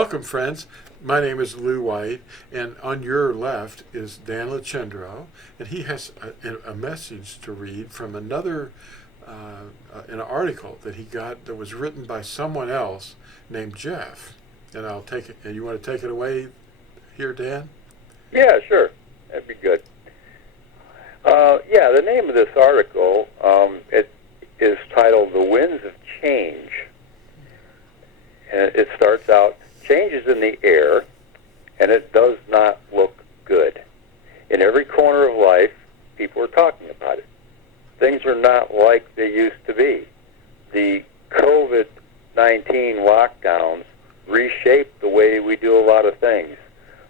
Welcome, friends. My name is Lew White, and on your left is Dan Lachendro, and he has a message to read from another an article that he got that was written by someone else named Jeff. And I'll take it. And you want to take it away here, Dan? Yeah, sure. That'd be good. The name of this article, it is titled "The Winds of Change." And it starts out, "Change is in the air, and it does not look good. In every corner of life, people are talking about it. Things are not like they used to be. The COVID-19 lockdowns reshaped the way we do a lot of things.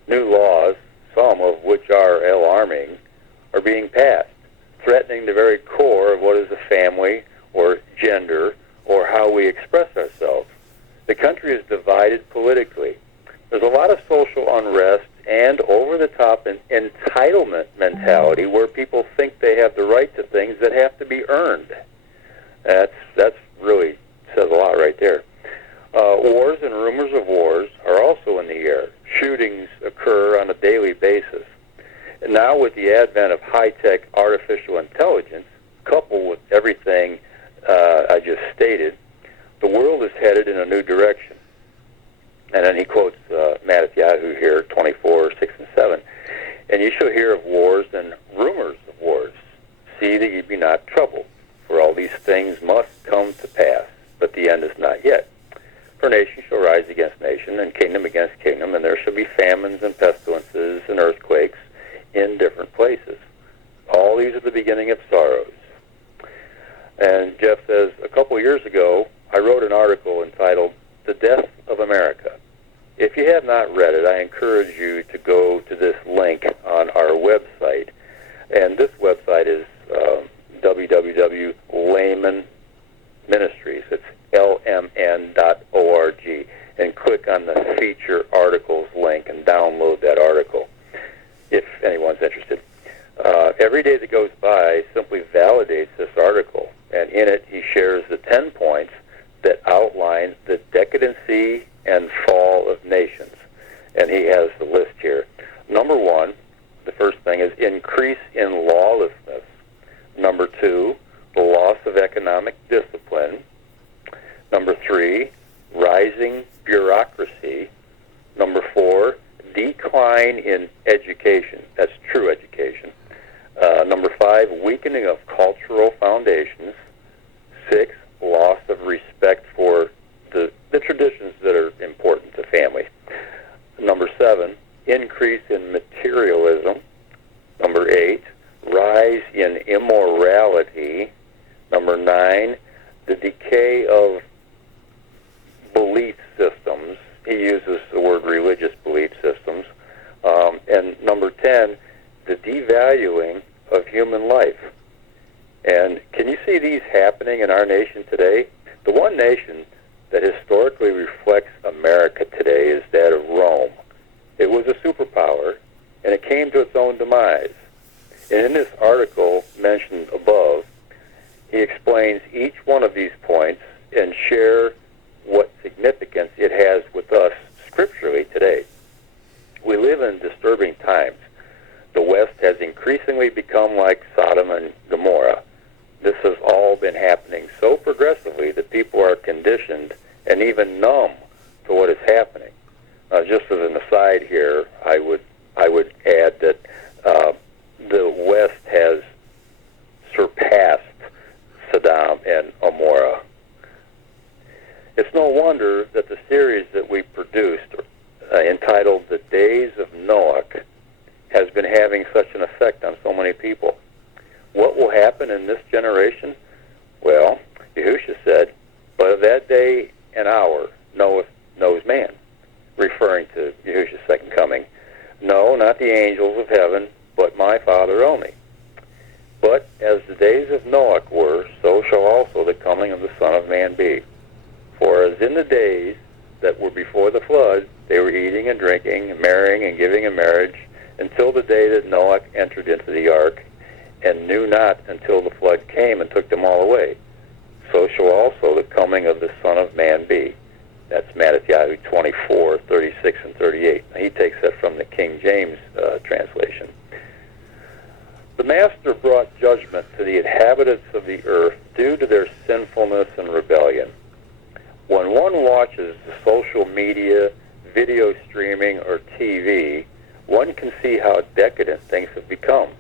New laws, some of which are alarming, are being passed, threatening the very core of what is a family or gender or how we express ourselves. The country is divided politically. There's a lot of social unrest and over-the-top entitlement mentality where people think they have the right to things that have to be earned." That's really says a lot right there. Wars and rumors of wars are also in the air. Shootings occur on a daily basis. And now with the advent of high-tech artificial intelligence, coupled with everything I just stated, the world is headed in a new direction. And then he quotes Matthew here, 24, 6 and 7. "And you shall hear of wars and rumors of wars. See that ye be not troubled, for all these things must come to pass, but the end is not yet. For nation shall rise against nation, and kingdom against kingdom, and there shall be famines and pestilences and earthquakes in different places. All these are the beginning of sorrows." And Jeff says, "A couple of years ago, I wrote an article entitled, 'The Death of America.' If you have not read it, I encourage you to go to this link on our website. And this website is www.layman Ministries. It's lmn.org. And click on the feature articles link and download that article if anyone's interested. Every day that goes by simply validates this article. And in it, he shares the 10 points that outline the decadency and fall of nations. And he has the list here. Number 1, the first thing is increase in lawlessness. Number 2, the loss of economic discipline. Number 3, rising bureaucracy. Number 4, decline in education. That's true education. Number 5, weakening of cultural foundations. 6, loss of respect for the traditions that are important to families. Number 7, increase in materialism. Number 8, rise in immorality. Number 9, the decay of belief systems. He uses the word religious belief systems. And number 10, the devaluing of human life. And can you see these happening in our nation today? The one nation that historically reflects America today is that of Rome. It was a superpower, and it came to its own demise. And in this article mentioned above, he explains each one of these points and share what significance it has with us scripturally today. We live in disturbing times. The West has increasingly become like Sodom and Gomorrah. This has all been happening so progressively that people are conditioned and even numb to what is happening. Just as an aside here, I would add that the West has surpassed Sodom and Gomorrah. It's no wonder that the series that we produced, entitled "The Days of Noah," has been having such an effect on so many people. What will happen in this generation? Well, Yahusha said, "But of that day and hour knows man," referring to Yahusha's second coming. "No, not the angels of heaven, but my Father only. But as the days of Noah were, so shall also the coming of the Son of Man be. For as in the days that were before the flood, they were eating and drinking, and marrying and giving in marriage, until the day that Noah entered into the ark, and knew not until the flood came and took them all away. So shall also the coming of the Son of Man be. That's Matthew 24, 36, and 38. He takes that from the King James translation. The Master brought judgment to the inhabitants of the earth due to their sinfulness and rebellion. When one watches the social media, video streaming, or TV, one can see how decadent things have become.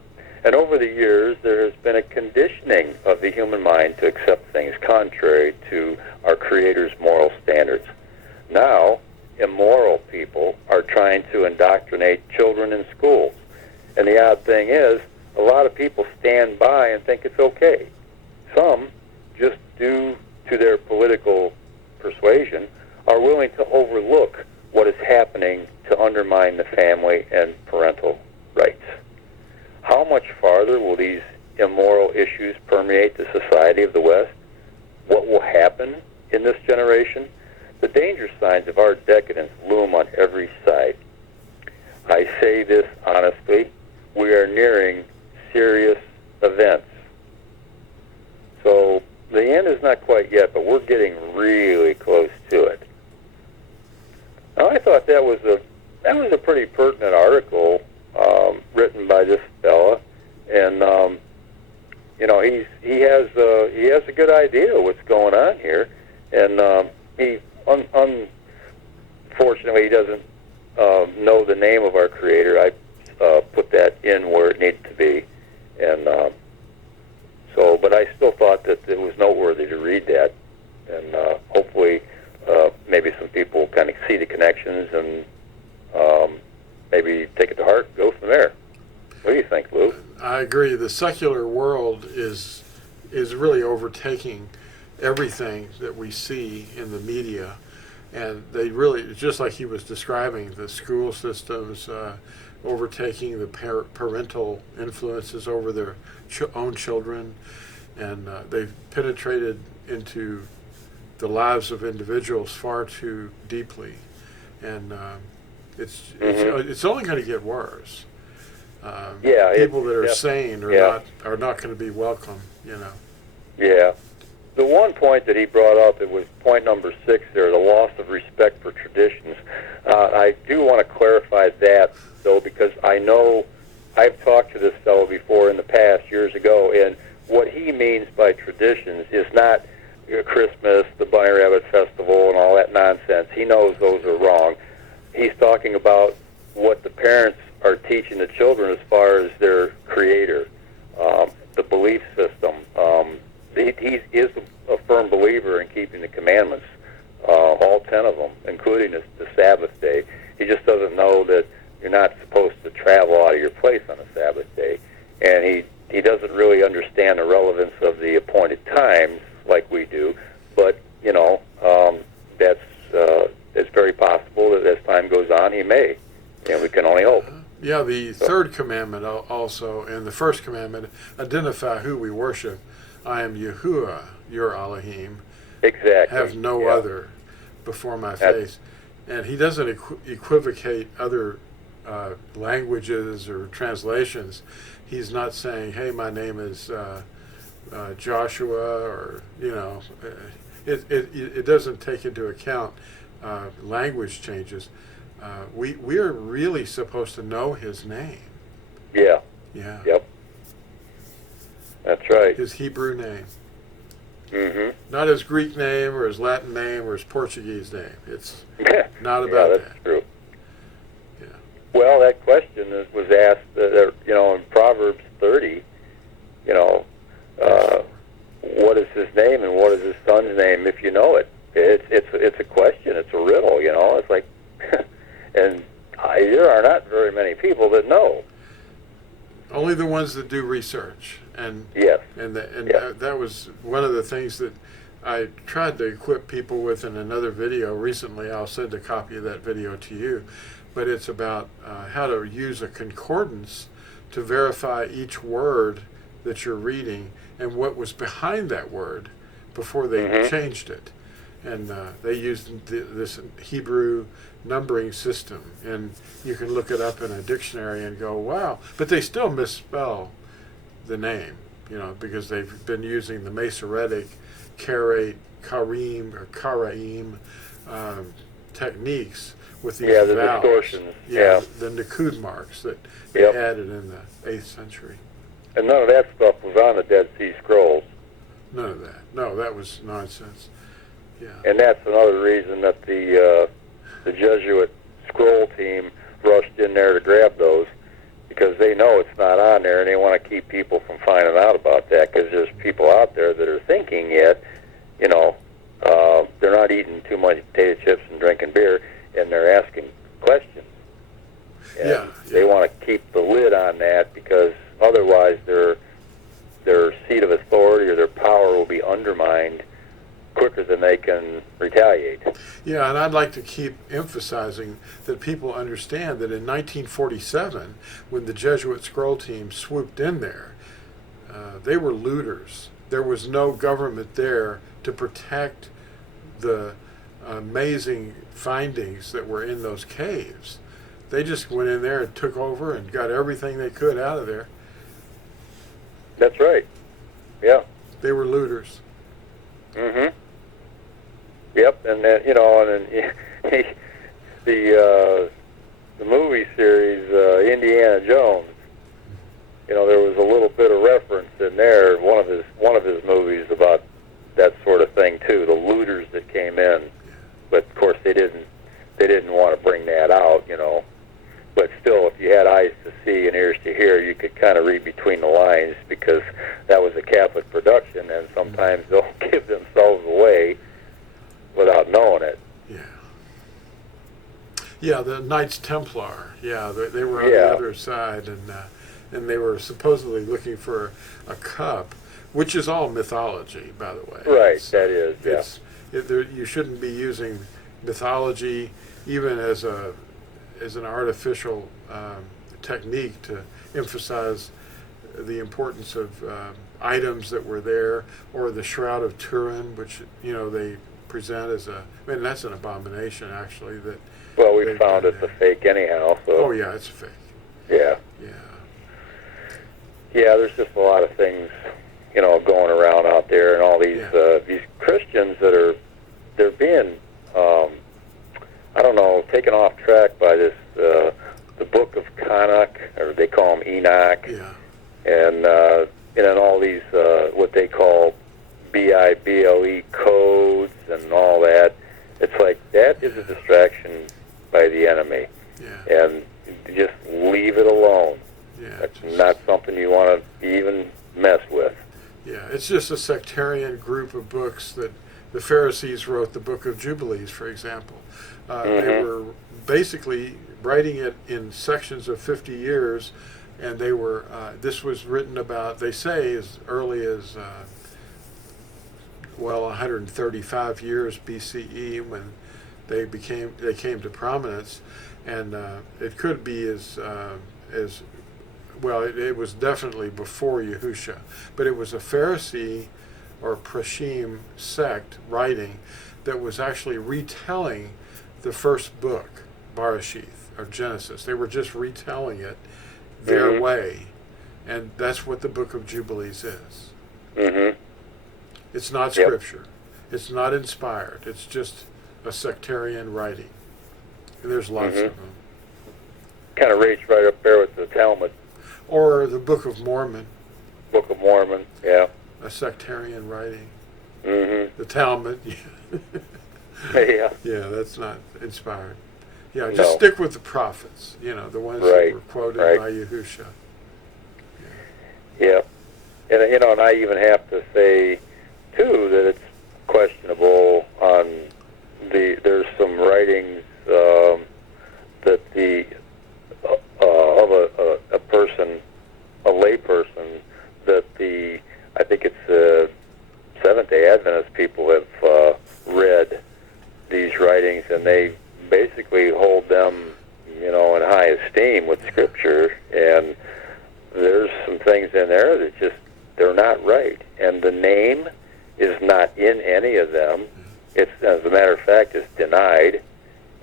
And over the years, there has been a conditioning of the human mind to accept things contrary to our Creator's moral standards. Now, immoral people are trying to indoctrinate children in schools. And the odd thing is, a lot of people stand by and think it's okay. Some, just due to their political persuasion, are willing to overlook what is happening to undermine the family and parental rights. How much farther will these immoral issues permeate the society of the West? What will happen in this generation? The danger signs of our decadence loom on every side. I say this honestly, we are nearing serious events. So the end is not quite yet, but we're getting really close to it. Now, I thought that was a pretty pertinent article written by this fella, and you know, he has a good idea of what's going on here, and he unfortunately he doesn't know the name of our Creator. I put that in where it needed to be, and but I still thought that it was noteworthy to read that, and hopefully maybe some people kind of see the connections and maybe take it to heart and go from there. What do you think, Lou? I agree. The secular world is really overtaking everything that we see in the media, and they really, just like he was describing, the school systems overtaking the parental influences over their own children, and they've penetrated into the lives of individuals far too deeply, and it's only going to get worse. People that are sane are not going to be welcome, you know. Yeah. The one point that he brought up, it was point number 6 there, the loss of respect for traditions. I do want to clarify that, though, because I know I've talked to this fellow before in the past, years ago, and what he means by traditions is not Christmas, the Bunny Rabbit Festival, and all that nonsense. He knows those are wrong. He's talking about what the parents are teaching the children as far as their Creator, the belief system. He is a firm believer in keeping the commandments, all 10 of them, including the Sabbath day. He just doesn't know that you're not supposed to travel out of your place on a Sabbath day, and he doesn't really understand the relevance of the appointed times like we do. But you know, it's very possible that as time goes on, he may, and we can only hope. Yeah, the third commandment also, and the first commandment, identify who we worship. I am Yahuwah, your Elohim. Exactly. Have no other before my face. And he doesn't equivocate other languages or translations. He's not saying, hey, my name is Joshua, or, you know, it doesn't take into account language changes. We are really supposed to know his name. Yeah. Yeah. Yep. That's right. His Hebrew name. Mm-hmm. Not his Greek name or his Latin name or his Portuguese name. It's not about that's that. True. Yeah. Well, that question was asked, you know, in Proverbs 30. You know, what is his name and what is his son's name? If you know it, it's a question. It's a riddle. You know, it's like, and there are not very many people that know. Only the ones that do research, and yes, that was one of the things that I tried to equip people with in another video recently. I'll send a copy of that video to you, but it's about how to use a concordance to verify each word that you're reading and what was behind that word before they changed it. And they used this Hebrew numbering system, and you can look it up in a dictionary and go, wow, but they still misspell the name, you know, because they've been using the Masoretic Karate, Karim, or Karaim, techniques with these the vowels. distortions. The Nikud marks that they added in the 8th century. And none of that stuff was on the Dead Sea Scrolls. None of that. No, that was nonsense. Yeah. And that's another reason that the Jesuit scroll team rushed in there to grab those, because they know it's not on there, and they want to keep people from finding out about that, because there's people out there that are thinking it, they're not eating too much potato chips and drinking beer, and they're asking questions. And they want to keep the lid on that, because otherwise their seat of authority or their power will be undermined quicker than they can retaliate. Yeah, and I'd like to keep emphasizing that people understand that in 1947, when the Jesuit scroll team swooped in there, they were looters. There was no government there to protect the amazing findings that were in those caves. They just went in there and took over and got everything they could out of there. That's right. Yeah. They were looters. Mm-hmm. Yep, and then the movie series Indiana Jones. There was a little bit of reference in there. One of his movies about that sort of thing too. The looters that came in, but of course they didn't want to bring that out. But still, if you had eyes to see and ears to hear, you could kind of read between the lines, because that was a Catholic production, and sometimes they'll give themselves away without knowing it. Yeah, the Knights Templar. Yeah, they were on the other side, and they were supposedly looking for a cup, which is all mythology, by the way. Right, that is. You shouldn't be using mythology even as an artificial technique to emphasize the importance of items that were there, or the Shroud of Turin, which they present as that's an abomination, actually. Well, we found it's a fake anyhow. So. Oh yeah, it's a fake. Yeah. There's just a lot of things, going around out there, and all these Christians that they're being taken off track by this the Book of Canuck, or they call him Enoch, and all these what they call Bible codes and all that. It's like that is a distraction by the enemy, and just leave it alone. That's not something you want to even mess with. Yeah, it's just a sectarian group of books that the Pharisees wrote the Book of Jubilees, for example. They were basically writing it in sections of 50 years, and they were. This was written about, they say, as early as 135 years BCE, when they came to prominence, and it could be as well. It was definitely before Yahusha, but it was a Pharisee or Prashim sect writing that was actually retelling the first book, Bereshith, or Genesis. They were just retelling it their way, and that's what the Book of Jubilees is. It's not scripture. It's not inspired. It's just a sectarian writing, and there's lots of them. Kind of rates right up there with the Talmud. Or the Book of Mormon. Book of Mormon, yeah. A sectarian writing. The Talmud. Yeah, that's not inspired. Yeah, just stick with the prophets, the ones that were quoted by Yahusha. Yeah. And, and I even have to say, too, that it's questionable on there's some writings that of a person, a lay person, that I think it's the Seventh-day Adventist people have read these writings, and they basically hold them, in high esteem with Scripture, and there's some things in there that they're not right, and the name is not in any of them. It's, as a matter of fact, it's denied,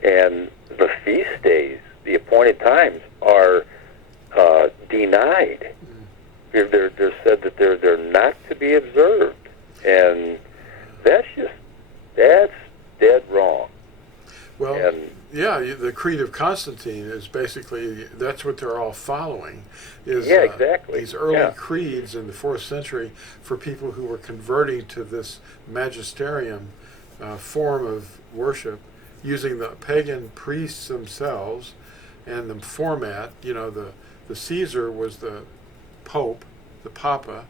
and the feast days, the appointed times, are denied. They're said that they're not to be observed, and that's dead wrong. Well, And yeah, the Creed of Constantine is basically, that's what they're all following. Is yeah, exactly. these early Yeah. creeds in the 4th century for people who were converting to this magisterium form of worship, using the pagan priests themselves and the format. The Caesar was the Pope, the Papa.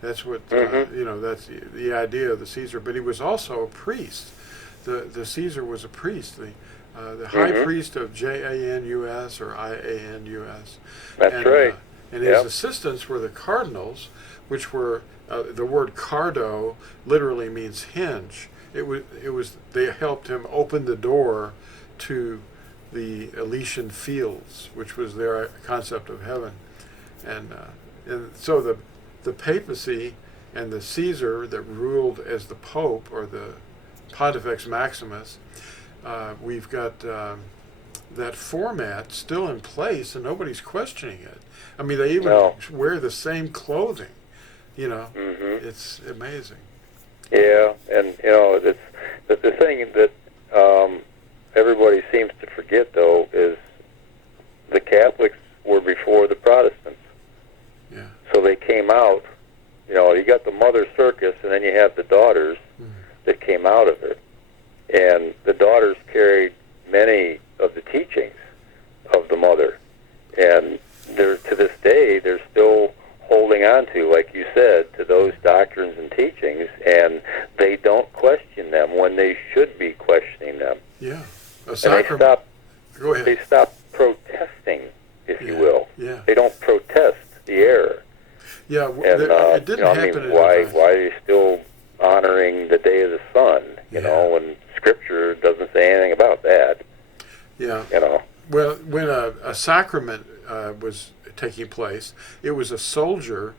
That's what that's the idea of the Caesar. But he was also a priest. The Caesar was a priest. The high priest of Janus or Ianus. That's right. And his assistants were the cardinals, which were the word cardo literally means hinge. It was they helped him open the door to the Elysian fields, which was their concept of heaven, and so the papacy and the Caesar that ruled as the Pope, or the Pontifex Maximus, we've got that format still in place, and nobody's questioning it. I mean, they even wear the same clothing. It's amazing. Yeah, and it's the thing that everybody seems to forget, though, is the Catholics were before the Protestants. Yeah. So they came out. You got the mother circus, and then you have the daughters that came out of it, and the daughters carried many of the teachings of the mother, and to this day they're still holding on to, like you said, to those doctrines and teachings, and they don't question them when they should be questioning them. Yeah. Go ahead. They stop protesting, if you will. Yeah. They don't protest the error. Yeah, and, it didn't happen. Why are you still honoring the day of the sun? When Scripture doesn't say anything about that. Yeah. Well, when a sacrament was taking place, it was a soldier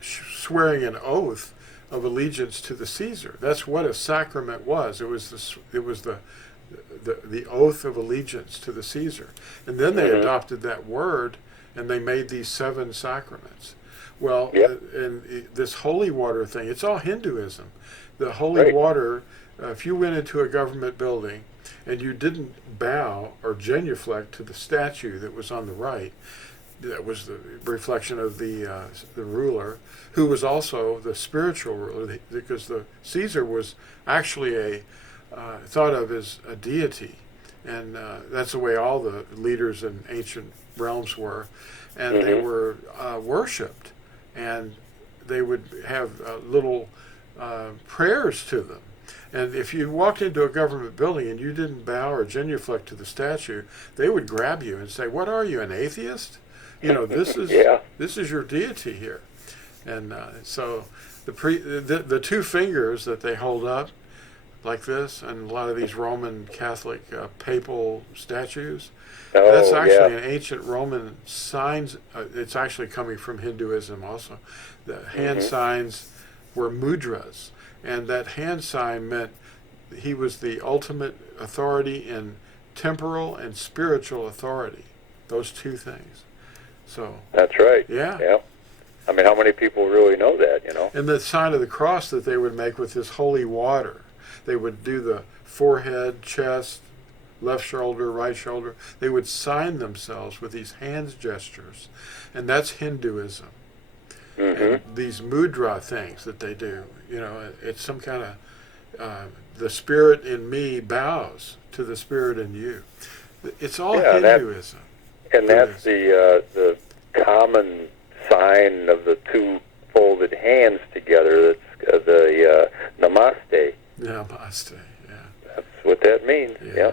swearing an oath of allegiance to the Caesar. That's what a sacrament was. It was the oath of allegiance to the Caesar. And then they adopted that word, and they made these 7 sacraments. Well, and this holy water thing, it's all Hinduism. The holy water, if you went into a government building and you didn't bow or genuflect to the statue that was on the right, that was the reflection of the ruler, who was also the spiritual ruler, because the Caesar was actually thought of as a deity, and that's the way all the leaders in ancient realms were, and they were worshipped, and they would have little prayers to them. And if you walked into a government building and you didn't bow or genuflect to the statue, they would grab you and say, "What are you, an atheist? This is this is your deity here." And so the 2 fingers that they hold up like this, and a lot of these Roman Catholic papal statues, that's actually an ancient Roman signs. It's actually coming from Hinduism also. The hand signs were mudras, and that hand sign meant he was the ultimate authority in temporal and spiritual authority. Those 2 things. So that's right. Yeah. I mean, how many people really know that? And the sign of the cross that they would make with this holy water, they would do the forehead, chest, left shoulder, right shoulder. They would sign themselves with these hands gestures, and that's Hinduism. And these mudra things that they do, it's some kind of the spirit in me bows to the spirit in you. It's all Hinduism. And that's the common sign of the 2 folded hands together. That's the namaste. Namaste. Yeah. That's what that means. Yeah.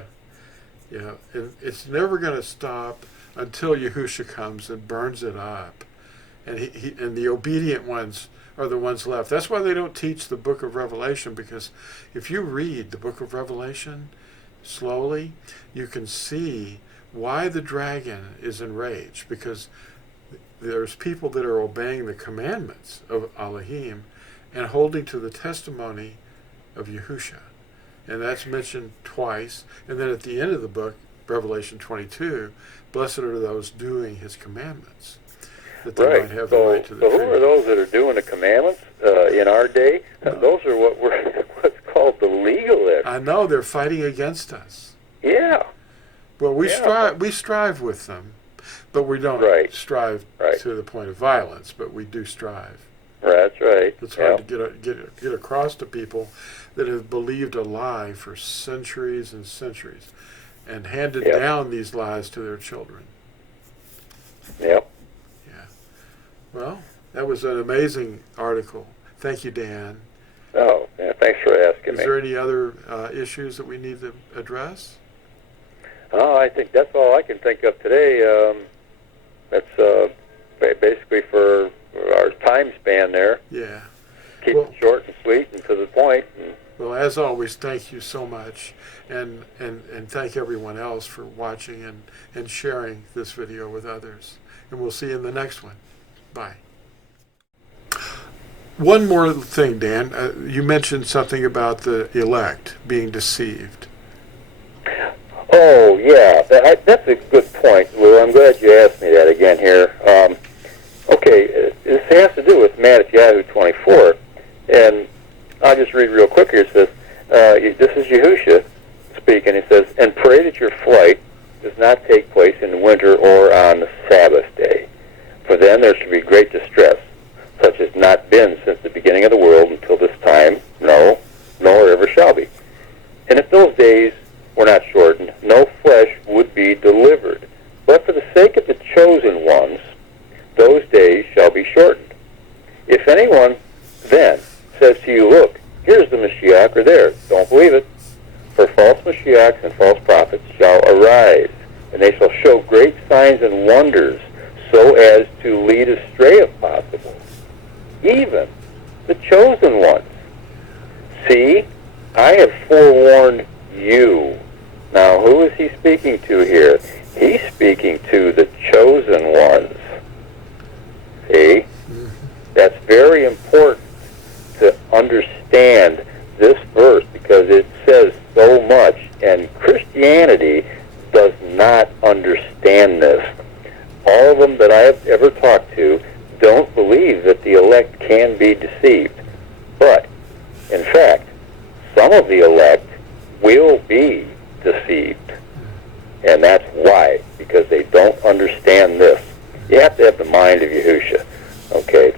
And it's never going to stop until Yahusha comes and burns it up. And and the obedient ones are the ones left. That's why they don't teach the book of Revelation, because if you read the book of Revelation slowly, you can see why the dragon is enraged, because there's people that are obeying the commandments of Elohim and holding to the testimony of Yahusha. And that's mentioned twice. And then at the end of the book, Revelation 22, blessed are those doing his commandments, that they might have the right to the truth. So who are those that are doing the commandments in our day? Those are what's called the legalists. I know, they're fighting against us. Yeah. Well, we Yeah. strive with them, but we don't Right. strive Right. to the point of violence, but we do strive. That's right. It's hard to get across to people that have believed a lie for centuries and centuries and handed Yep. down these lies to their children. Yep. Yeah. Well, that was an amazing article. Thank you, Dan. Oh, yeah, thanks for asking Is me. there any other issues that we need to address? Oh, I think that's all I can think of today. That's basically for our time span there. Yeah. Keep Well- it short and sweet and to the point. And Well, as always, thank you so much, and thank everyone else for watching and sharing this video with others. And we'll see you in the next one. Bye. One more thing, Dan. You mentioned something about the elect being deceived. Oh, yeah, that's a good point, Lou. I'm glad you asked me that again here. Okay, this has to do with Matthew 24, and I'll just read real quick here. It says, this is Yahusha speaking. It says, "And pray that your flight does not take place in the winter or on the Sabbath day, for then there shall be great distress, such as not been since the beginning of the world until this time, no, nor ever shall be. And if those days were not shortened, no flesh would be delivered. But for the sake of the chosen ones, those days shall be shortened. If anyone then says to you, look, here's the Mashiach, or there, don't believe it. For false Mashiachs and false prophets shall arise, and they shall show great signs and wonders, so as to lead astray, if possible, even the chosen ones. See, I have forewarned you." Now, who is he speaking to here? He's speaking to the chosen ones. See? That's very important to understand this verse, because it says so much, and Christianity does not understand this. All of them that I have ever talked to don't believe that the elect can be deceived. But, in fact, some of the elect will be deceived. And that's why, because they don't understand this. You have to have the mind of Yahusha. Okay?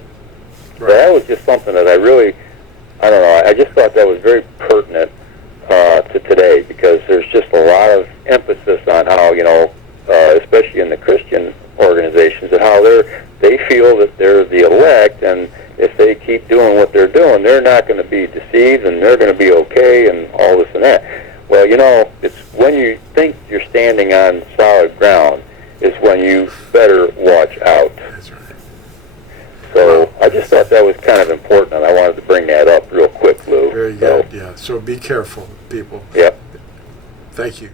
So that was just something that I don't know, I just thought that was very pertinent to today, because there's just a lot of emphasis on how, especially in the Christian organizations, and how they feel that they're the elect, and if they keep doing what they're doing, they're not going to be deceived, and they're going to be okay, and all this and that. Well, it's when you think you're standing on solid ground is when you better watch out. That's right. So I just thought that was kind of important, and I wanted to bring that up real quick, Lou. Very good, yeah. So be careful, people. Yep. Thank you.